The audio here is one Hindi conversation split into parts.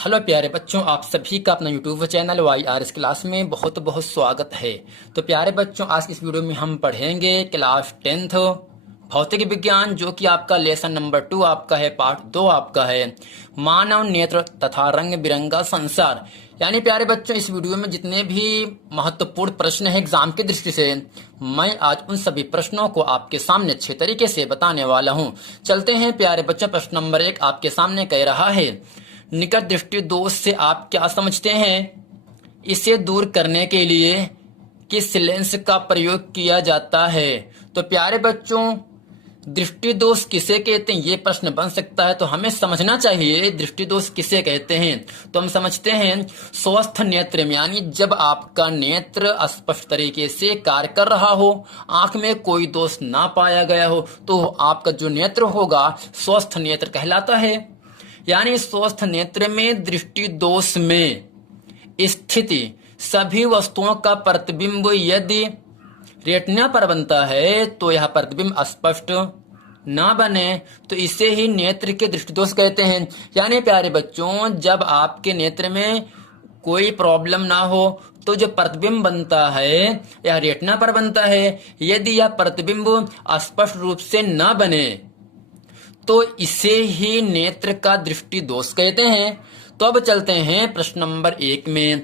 हेलो प्यारे बच्चों, आप सभी का अपना यूट्यूब चैनल YRS क्लास में बहुत बहुत स्वागत है। तो प्यारे बच्चों, आज इस वीडियो में हम पढ़ेंगे क्लास 10th भौतिक विज्ञान, जो कि आपका लेसन नंबर 2 आपका है, पार्ट 2 आपका है, मानव नेत्र तथा रंग बिरंगा संसार। यानी प्यारे बच्चों, इस वीडियो में जितने भी महत्वपूर्ण प्रश्न हैं एग्जाम की दृष्टि से, मैं आज उन सभी प्रश्नों को आपके सामने अच्छे तरीके से बताने वाला हूं। चलते हैं प्यारे बच्चों, प्रश्न नंबर 1 आपके सामने कह रहा है, निकट दृष्टि दोष से आप क्या समझते हैं? इसे दूर करने के लिए किस लेंस का प्रयोग किया जाता है? तो प्यारे बच्चों, दृष्टि दोष किसे कहते हैं, ये प्रश्न बन सकता है। तो हमें समझना चाहिए दृष्टि दोष किसे कहते हैं। तो हम समझते हैं स्वस्थ नेत्र में, यानी जब आपका नेत्र स्पष्ट तरीके से कार्य कर रहा हो, आंख में कोई दोष ना पाया गया हो, तो आपका जो नेत्र होगा स्वस्थ नेत्र कहलाता है। यानी स्वस्थ नेत्र में दृष्टि दोष में स्थिति सभी वस्तुओं का प्रतिबिंब यदि रेटिना पर बनता है तो यह प्रतिबिंब स्पष्ट ना बने, तो इसे ही नेत्र के दृष्टि दोष कहते हैं। यानी प्यारे बच्चों, जब आपके नेत्र में कोई प्रॉब्लम ना हो तो जो प्रतिबिंब बनता है यह रेटिना पर बनता है। यदि यह प्रतिबिंब स्पष्ट रूप से ना बने तो इसे ही नेत्र का दृष्टि दोष कहते हैं। तो अब चलते हैं प्रश्न नंबर 1 में,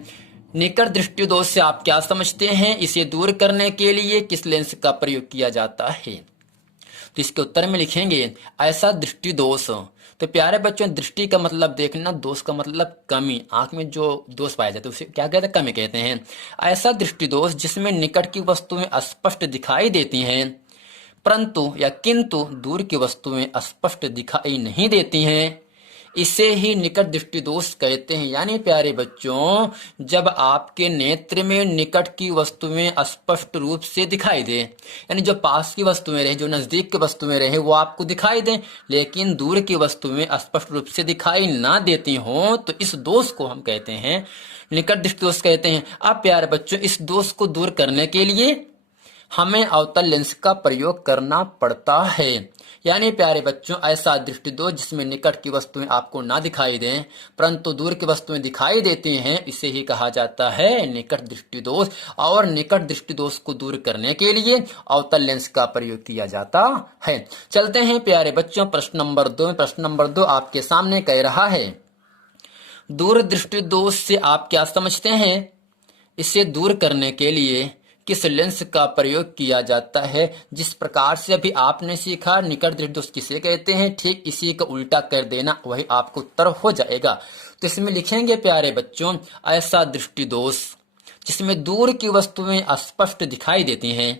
निकट दृष्टि दोष से आप क्या समझते हैं? इसे दूर करने के लिए किस लेंस का प्रयोग किया जाता है? तो इसके उत्तर में लिखेंगे ऐसा दृष्टि दोष। तो प्यारे बच्चों, दृष्टि का मतलब देखना, दोष का मतलब कमी। आंख में जो दोष पाया जाता है उसे क्या कहते हैं? कमी कहते हैं। ऐसा दृष्टि दोष जिसमें निकट की वस्तुएं स्पष्ट दिखाई देती हैं परंतु या किंतु दूर की वस्तुएं स्पष्ट दिखाई नहीं देती हैं, इसे ही निकट दृष्टि दोष कहते हैं। यानी प्यारे बच्चों, जब आपके नेत्र में निकट की वस्तुएं स्पष्ट रूप से दिखाई दे, यानी जो पास की वस्तुएं रहे, जो नजदीक की वस्तुएं रहे, वो आपको दिखाई दें, लेकिन दूर की वस्तुएं स्पष्ट रूप से दिखाई ना देती हों, तो इस दोष को हम कहते हैं निकट दृष्टि दोष कहते हैं। अब प्यारे बच्चों, इस दोष को दूर करने के लिए हमें अवतल लेंस का प्रयोग करना पड़ता है। यानी प्यारे बच्चों, ऐसा दृष्टि दोष जिसमें निकट की वस्तुएं आपको ना दिखाई दें परंतु दूर की वस्तुएं दिखाई देती हैं, इसे ही कहा जाता है निकट दृष्टि दोष। और निकट दृष्टि दोष को दूर करने के लिए अवतल लेंस का प्रयोग किया जाता है। चलते हैं प्यारे बच्चों प्रश्न नंबर 2 में। प्रश्न नंबर 2 आपके सामने कह रहा है, दूर दृष्टि दोष से आप क्या समझते हैं? इसे दूर करने के लिए किस लेंस का प्रयोग किया जाता है? जिस प्रकार से अभी आपने सीखा निकट दृष्टि दोष किसे कहते हैं, ठीक इसी का उल्टा कर देना, वही आपको उत्तर हो जाएगा। तो इसमें लिखेंगे प्यारे बच्चों, ऐसा दृष्टि दोष जिसमें दूर की वस्तुएं स्पष्ट दिखाई देती हैं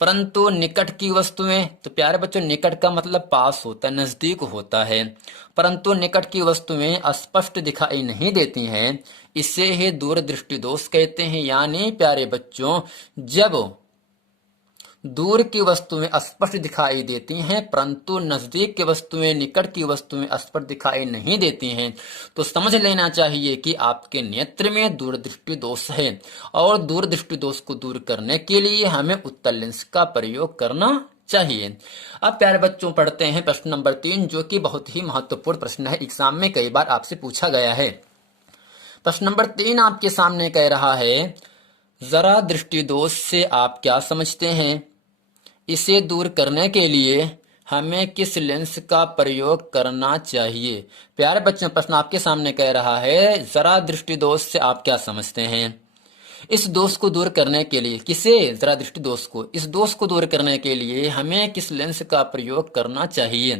परंतु निकट की वस्तुएं, तो प्यारे बच्चों निकट का मतलब पास होता है, नजदीक होता है, परंतु निकट की वस्तुएं स्पष्ट दिखाई नहीं देती हैं, इसे ही दूर दृष्टि दोष कहते हैं। यानी प्यारे बच्चों, जब दूर की वस्तुएं स्पष्ट दिखाई देती हैं परंतु नजदीक की वस्तुएं, निकट की वस्तुएं स्पष्ट दिखाई नहीं देती हैं, तो समझ लेना चाहिए कि आपके नेत्र में दूरदृष्टि दोष है। और दूरदृष्टि दोष को दूर करने के लिए हमें उत्तल लेंस का प्रयोग करना चाहिए। अब प्यारे बच्चों पढ़ते हैं प्रश्न नंबर 3, जो कि बहुत ही महत्वपूर्ण प्रश्न है, एग्जाम में कई बार आपसे पूछा गया है। प्रश्न नंबर 3 आपके सामने कह रहा है, जरा दृष्टि दोष से आप क्या समझते हैं? इसे दूर करने के लिए हमें किस लेंस का प्रयोग करना चाहिए? प्यारे बच्चों, प्रश्न आपके सामने कह रहा है, जरा दृष्टि दोष से आप क्या समझते हैं? इस दोष को दूर करने के लिए, किसे? जरा दृष्टि दोष को। इस दोष को दूर करने के लिए हमें किस लेंस का प्रयोग करना चाहिए?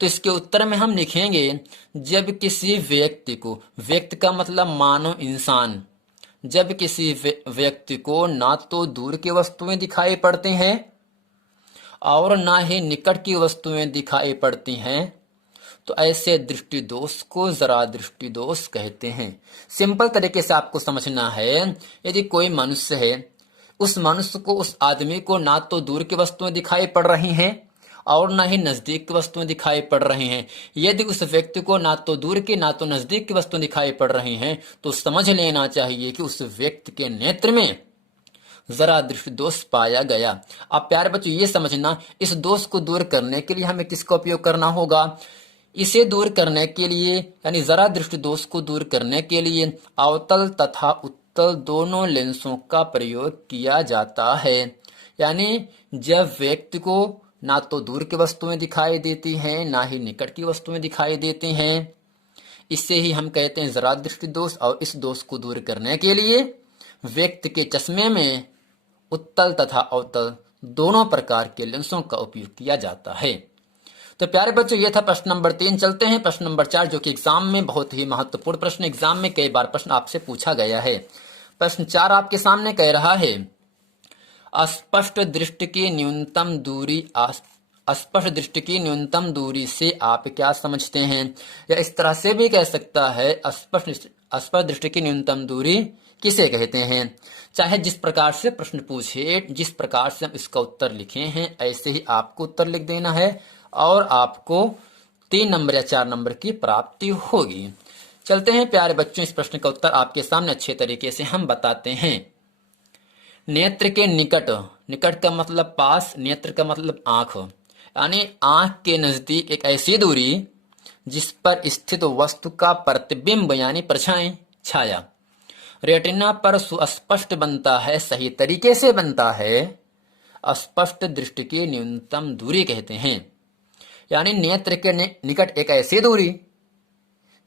तो इसके उत्तर में हम लिखेंगे, जब किसी व्यक्ति को, व्यक्ति का मतलब मानव इंसान, जब किसी व्यक्ति को ना तो दूर की वस्तुएं दिखाई पड़ती हैं और ना ही निकट की वस्तुएं दिखाई पड़ती हैं, तो ऐसे दृष्टि दोष को जरा दृष्टि दोष कहते हैं। सिंपल तरीके से आपको समझना है, यदि कोई मनुष्य है, उस मनुष्य को, उस आदमी को ना तो दूर की वस्तुएं दिखाई पड़ रही हैं और ना ही नजदीक की वस्तुएं दिखाई पड़ रही हैं। यदि उस व्यक्ति को ना तो दूर की ना तो नजदीक की वस्तुएं दिखाई पड़ रही हैं, तो समझ लेना चाहिए कि उस व्यक्ति के नेत्र में जरा दृष्टि दोष पाया गया। अब प्यारे बच्चों ये समझना, इस दोष को दूर करने के लिए हमें किसका उपयोग करना होगा? इसे दूर करने के लिए यानी जरा दृष्टि दोष को दूर करने के लिए अवतल तथा उत्तल दोनों लेंसों का प्रयोग किया जाता है। यानी जब व्यक्ति को ना तो दूर की वस्तुएं दिखाई देती हैं ना ही निकट की वस्तुएं दिखाई देती हैं, इससे ही हम कहते हैं जरा दृष्टि दोष। और इस दोष को दूर करने के लिए व्यक्ति के चश्मे में उत्तल तथा अवतल दोनों प्रकार के लेंसों का उपयोग किया जाता है। तो प्यारे बच्चों, यह था प्रश्न नंबर 3। चलते हैं प्रश्न नंबर 4, जो कि एग्जाम में बहुत ही महत्वपूर्ण प्रश्न, एग्जाम में कई बार प्रश्न आपसे पूछा गया है। प्रश्न 4 आपके सामने कह रहा है, अस्पष्ट दृष्टि की न्यूनतम दूरी अस्पष्ट दृष्टि की न्यूनतम दूरी से आप क्या समझते हैं? या इस तरह से भी कह सकता है, अस्पष्ट दृष्टि की न्यूनतम दूरी किसे कहते हैं? चाहे जिस प्रकार से प्रश्न पूछे, जिस प्रकार से हम इसका उत्तर लिखे हैं, ऐसे ही आपको उत्तर लिख देना है और आपको 3 नंबर या 4 नंबर की प्राप्ति होगी। चलते हैं प्यारे बच्चों, इस प्रश्न का उत्तर आपके सामने अच्छे तरीके से हम बताते हैं। नेत्र के निकट, निकट का मतलब पास, नेत्र का मतलब आंख, यानी आंख के नजदीक एक ऐसी दूरी जिस पर स्थित वस्तु का प्रतिबिंब यानी परछाई, छाया रेटिना पर सुस्पष्ट बनता है, सही तरीके से बनता है, अस्पष्ट दृष्टि की न्यूनतम दूरी कहते हैं। यानी नेत्र के निकट एक ऐसी दूरी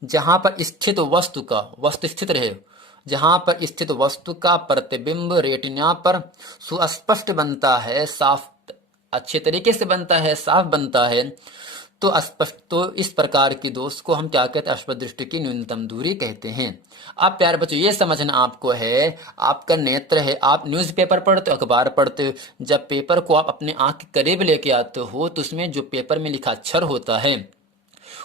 जहां पर स्थित वस्तु का, वस्तु स्थित रहे, जहां पर स्थित वस्तु का प्रतिबिंब रेटिना पर सुस्पष्ट बनता है, साफ, अच्छे तरीके से बनता है, साफ बनता है, तो अस्पष्ट, तो इस प्रकार की दोष को हम क्या कहते हैं? अस्पष्ट दृष्टि की न्यूनतम दूरी कहते हैं। अब प्यारे बच्चों, ये समझना आपको है, आपका नेत्र है, आप न्यूज़पेपर पढ़ते हो, अखबार पढ़ते हो, जब पेपर को आप अपने आंख के करीब लेके आते हो तो उसमें जो पेपर में लिखा अक्षर होता है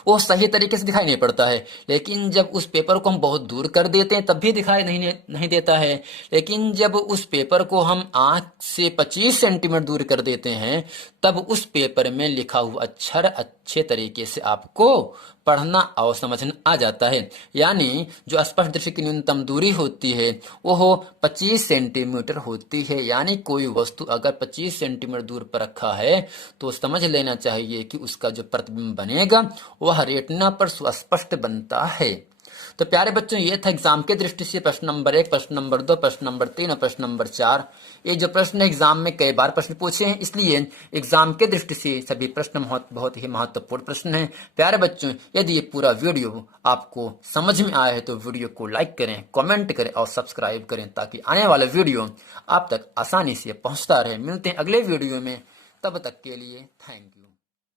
वो सही तरीके से दिखाई नहीं पड़ता है। लेकिन जब उस पेपर को हम बहुत दूर कर देते हैं तब भी दिखाई नहीं देता है। लेकिन जब उस पेपर को हम आंख से 25 सेंटीमीटर दूर कर देते हैं तब उस पेपर में लिखा हुआ अक्षर अच्छे तरीके से आपको पढ़ना और समझना आ जाता है। यानी जो स्पष्ट दृष्टि की न्यूनतम दूरी होती है वो 25 सेंटीमीटर होती है। यानी कोई वस्तु अगर 25 सेंटीमीटर दूर पर रखा है तो समझ लेना चाहिए कि उसका जो प्रतिबिंब बनेगा वह रेटिना पर सुस्पष्ट बनता है। तो प्यारे बच्चों, ये था एग्जाम के दृष्टि से प्रश्न नंबर 1, प्रश्न नंबर 2, प्रश्न नंबर 3 और प्रश्न नंबर 4। ये जो प्रश्न एग्जाम में कई बार प्रश्न पूछे हैं, इसलिए एग्जाम के दृष्टि से सभी प्रश्न बहुत ही महत्वपूर्ण प्रश्न हैं। प्यारे बच्चों, यदि ये पूरा वीडियो आपको समझ में आया है तो वीडियो को लाइक करें, कमेंट करें और सब्सक्राइब करें ताकि आने वाला वीडियो आप तक आसानी से पहुंचता रहे। मिलते हैं अगले वीडियो में, तब तक के लिए थैंक यू।